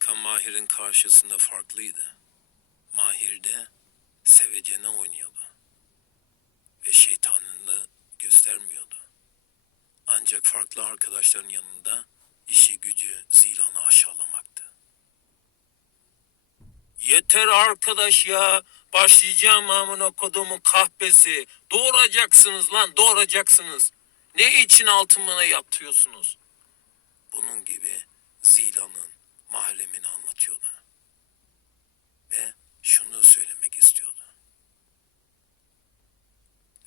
Tarkan Mahir'in karşısında farklıydı. Mahir de sevecene oynuyordu. Ve şeytanını göstermiyordu. Ancak farklı arkadaşların yanında işi gücü Zilan'ı aşağılamaktı. Yeter arkadaş ya. Başlayacağım amına kodumun kahpesi. Doğuracaksınız lan doğuracaksınız. Ne için altımına yatıyorsunuz? Bunun gibi Zilan'ın mahremini anlatıyordu. Ve şunu söylemek istiyordu.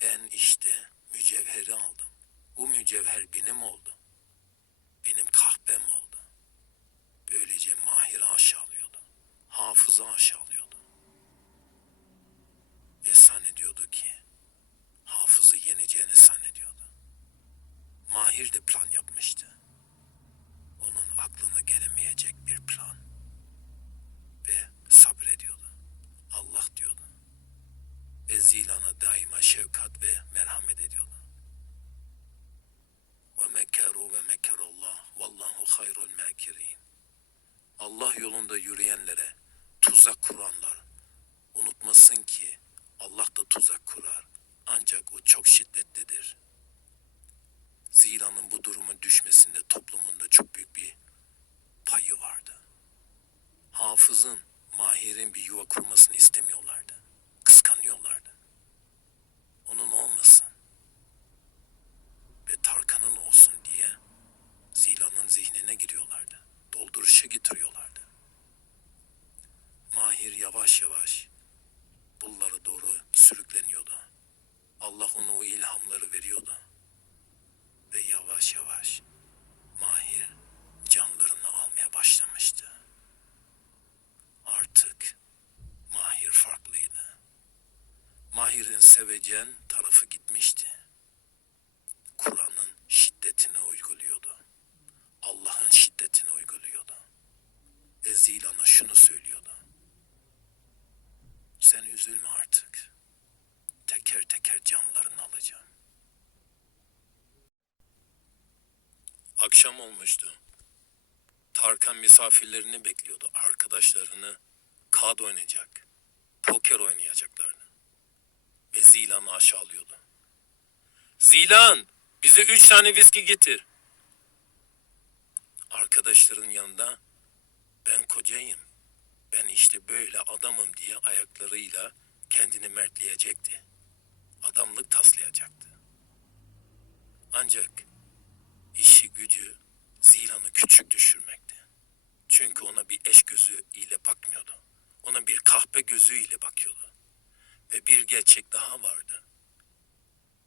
Ben işte mücevheri aldım. Bu mücevher benim oldu. Benim kahpem oldu. Böylece Mahir'i aşağılıyordu. Hafızı aşağılıyordu. Ve zannediyordu ki hafızı yeneceğini zannediyordu. Mahir de plan yapmıştı. Onun aklına gelemeyecek bir plan. Ve sabrediyordu. Allah diyordu. Ve Zilan'a daima şefkat ve merhamet ediyordu. Ve mekkeru ve mekkerullah vallahu hayrul mekirin. Allah yolunda yürüyenlere tuzak kuranlar unutmasın ki Allah da tuzak kurar. Ancak o çok şiddetlidir. Zilan'ın bu duruma düşmesinde toplumunda çok büyük bir payı vardı. Hafız'ın, Mahir'in bir yuva kurmasını istemiyorlardı. Kıskanıyorlardı. Onun olmasın ve Tarkan'ın olsun diye Zilan'ın zihnine giriyorlardı. Dolduruşa getiriyorlardı. Mahir yavaş yavaş doğru sürükleniyordu. Allah ona o ilhamları veriyordu. Ve yavaş yavaş Mahir canlarını almaya başlamıştı. Artık Mahir farklıydı. Mahir'in sevecen tarafı gitmişti. Kur'an'ın şiddetini uyguluyordu. Allah'ın şiddetini uyguluyordu. Ve Zilan'a şunu söylüyordu. Sen üzülme artık. Teker teker canlarını alacağım. Akşam olmuştu. Tarkan misafirlerini bekliyordu. Arkadaşlarını kağıt oynayacak. Poker oynayacaklardı. Ve Zilan'ı aşağılıyordu. Zilan bize üç tane viski getir. Arkadaşların yanında ben kocayım. Ben işte böyle adamım diye ayaklarıyla kendini mertleyecekti. Adamlık taslayacaktı. Ancak işi gücü Zilan'ı küçük düşürmekti. Çünkü ona bir eş gözü ile bakmıyordu. Ona bir kahpe gözüyle bakıyordu. Ve bir gerçek daha vardı.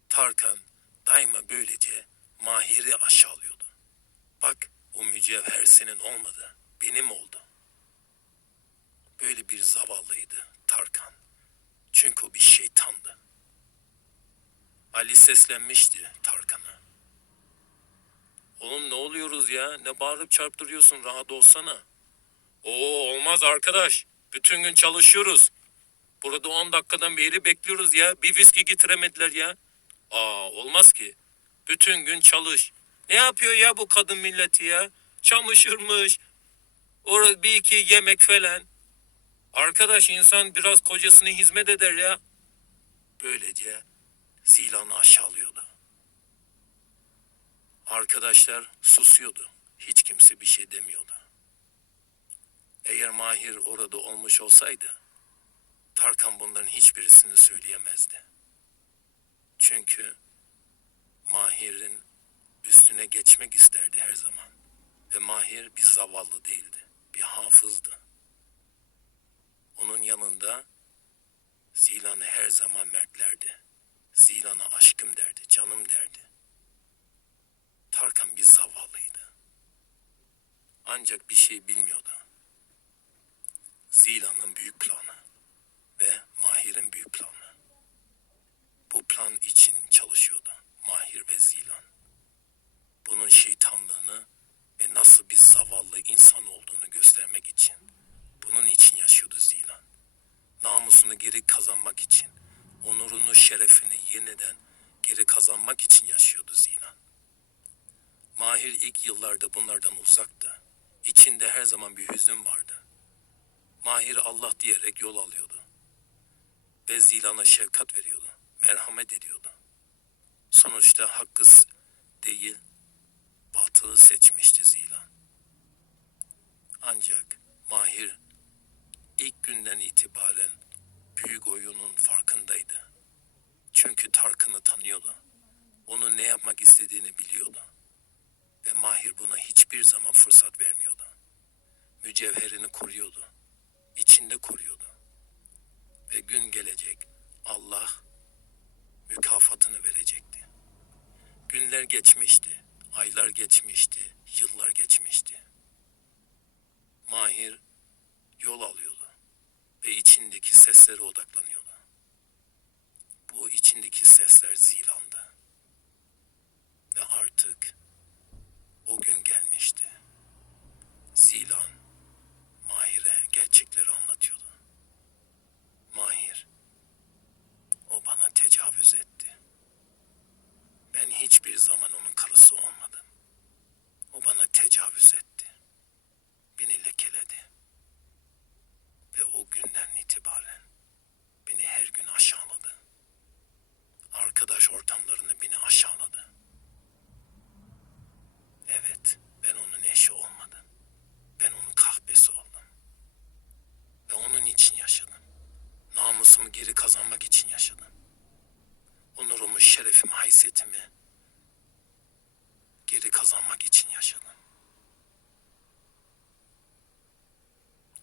Tarkan daima böylece Mahir'i aşağılıyordu. Bak o mücevher senin olmadı, benim oldu. Böyle bir zavallıydı Tarkan. Çünkü o bir şeytandı. Ali seslenmişti Tarkan'a. Oğlum ne oluyoruz ya? Ne bağırıp çarptırıyorsun? Rahat olsana. Oo olmaz arkadaş. Bütün gün çalışıyoruz. Burada 10 dakikadan beri bekliyoruz ya. Bir viski getiremediler ya. Aa olmaz ki. Bütün gün çalış. Ne yapıyor ya bu kadın milleti ya? Çamaşırmış. Orada bir iki yemek falan. Arkadaş insan biraz kocasına hizmet eder ya. Böylece Zilan'ı aşağılıyordu. Arkadaşlar susuyordu. Hiç kimse bir şey demiyordu. Eğer Mahir orada olmuş olsaydı Tarkan bunların hiçbirisini söyleyemezdi. Çünkü Mahir'in üstüne geçmek isterdi her zaman. Ve Mahir bir zavallı değildi. Bir hafızdı. Onun yanında Zilan'ı her zaman mertlerdi. Zilan'a aşkım derdi, canım derdi. Tarkan bir zavallıydı. Ancak bir şey bilmiyordu. Zilan'ın büyük planı ve Mahir'in büyük planı. Bu plan için çalışıyordu Mahir ve Zilan. Bunun şeytanlığını ve nasıl bir zavallı insan olduğunu göstermek için. Bunun için yaşıyordu Zilan. Namusunu geri kazanmak için, onurunu, şerefini yeniden geri kazanmak için yaşıyordu Zilan. Mahir ilk yıllarda bunlardan uzaktı. İçinde her zaman bir hüzün vardı. Mahir Allah diyerek yol alıyordu. Ve Zilan'a şefkat veriyordu. Merhamet ediyordu. Sonuçta hakkı değil, batılı seçmişti Zilan. Ancak Mahir ilk günden itibaren büyük oyunun farkındaydı. Çünkü Tarkan'ı tanıyordu. Onun ne yapmak istediğini biliyordu. Ve Mahir buna hiçbir zaman fırsat vermiyordu. Mücevherini koruyordu. İçinde koruyordu. Ve gün gelecek Allah mükafatını verecekti. Günler geçmişti, aylar geçmişti, yıllar geçmişti. Mahir yol alıyordu ve içindeki seslere odaklanıyordu. Bu içindeki sesler Zilan'dı. Ve artık o gün gelmişti. Zilan Mahir'e gerçekleri anlatıyordu. Mahir, o bana tecavüz etti. Ben hiçbir zaman onun karısı olmadım. O bana tecavüz etti. Beni lekeledi. İtibaren beni her gün aşağıladı. Arkadaş ortamlarında beni aşağıladı. Evet, ben onun eşi olmadım. Ben onun kahpesi oldum. Ve onun için yaşadım. Namusumu geri kazanmak için yaşadım. Onurumu, şerefimi, haysiyetimi geri kazanmak için yaşadım.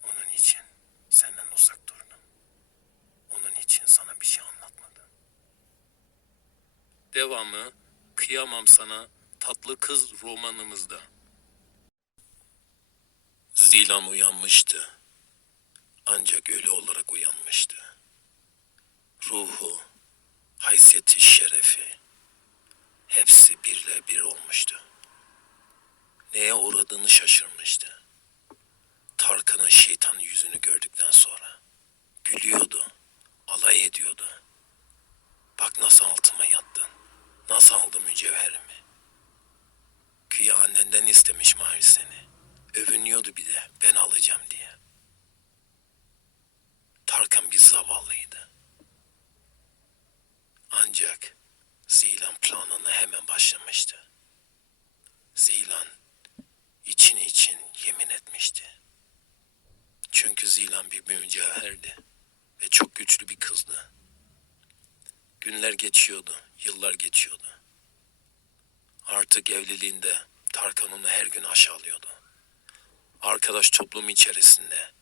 Onun için senden uzak durdum. İçin sana bir şey anlatmadım. Devamı Kıyamam Sana Tatlı Kız romanımızda. Zilan uyanmıştı. Ancak ölü olarak uyanmıştı. Ruhu, haysiyeti, şerefi hepsi birle bir olmuştu. Neye uğradığını şaşırmıştı. Tarkan'ın şeytan yüzünü gördükten sonra gülüyordu, alay ediyordu. Bak nasıl altıma yattın, nasıl aldı mücevherimi. Güya annenden istemiş Mahir seni. Övünüyordu bir de ben alacağım diye. Tarkan bir zavallıydı. Ancak Zilan planını hemen başlamıştı. Zilan için için yemin etmişti. Çünkü Zilan bir mücevherdi ve çok güçlü bir kızdı. Günler geçiyordu, yıllar geçiyordu. Artık evliliğinde Tarkan onu her gün aşağılıyordu. Arkadaş toplum içerisinde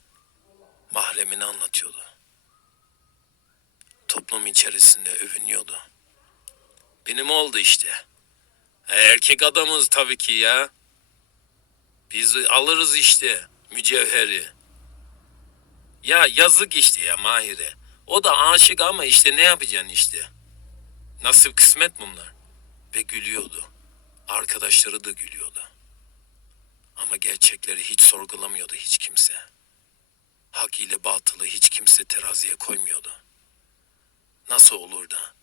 mahremini anlatıyordu. Toplum içerisinde övünüyordu. Benim oldu işte. E, Erkek adamız tabii ki ya. Biz alırız işte mücevheri. Ya yazık işte ya Mahir'e. O da aşık ama işte ne yapacaksın işte. Nasip kısmet bunlar. Ve gülüyordu. Arkadaşları da gülüyordu. Ama gerçekleri hiç sorgulamıyordu hiç kimse. Hak ile batılı hiç kimse teraziye koymuyordu. Nasıl olur da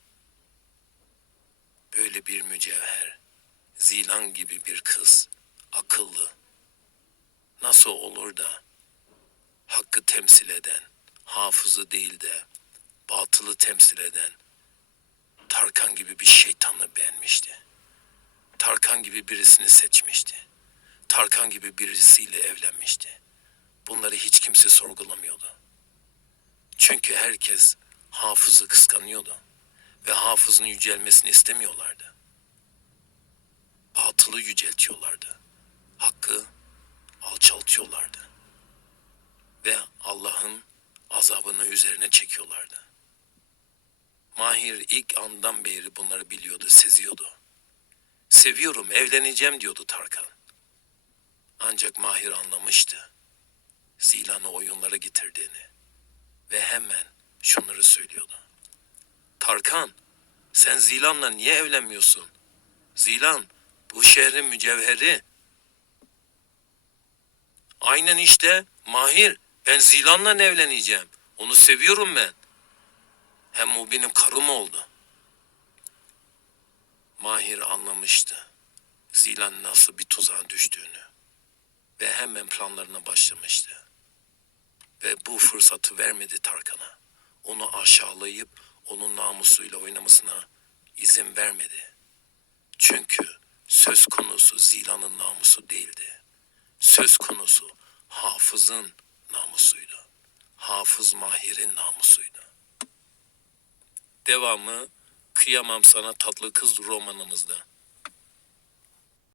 böyle bir mücevher, Zilan gibi bir kız, akıllı, nasıl olur da hakkı temsil eden, hafızı değil de batılı temsil eden Tarkan gibi bir şeytanı beğenmişti. Tarkan gibi birisini seçmişti. Tarkan gibi birisiyle evlenmişti. Bunları hiç kimse sorgulamıyordu. Çünkü herkes hafızı kıskanıyordu ve hafızın yücelmesini istemiyorlardı. Batılı yüceltiyorlardı. Hakkı alçaltıyorlardı. Ve Allah'ın azabını üzerine çekiyorlardı. Mahir ilk andan beri bunları biliyordu, seziyordu. Seviyorum, evleneceğim diyordu Tarkan. Ancak Mahir anlamıştı. Zilan'ı oyunlara getirdiğini. Ve hemen şunları söylüyordu. Tarkan, sen Zilan'la niye evlenmiyorsun? Zilan, bu şehrin mücevheri. Aynen işte, Mahir, ben Zilan'la evleneceğim. Onu seviyorum ben. Hem o benim karım oldu. Mahir anlamıştı. Zilan nasıl bir tuzağa düştüğünü. ve hemen planlarına başlamıştı. Ve bu fırsatı vermedi Tarkan'a. Onu aşağılayıp onun namusuyla oynamasına izin vermedi. Çünkü söz konusu Zila'nın namusu değildi. Söz konusu Hafız'ın namusuydu. Hafız Mahir'in namusuydu. Devamı Kıyamam Sana Tatlı Kız romanımızda.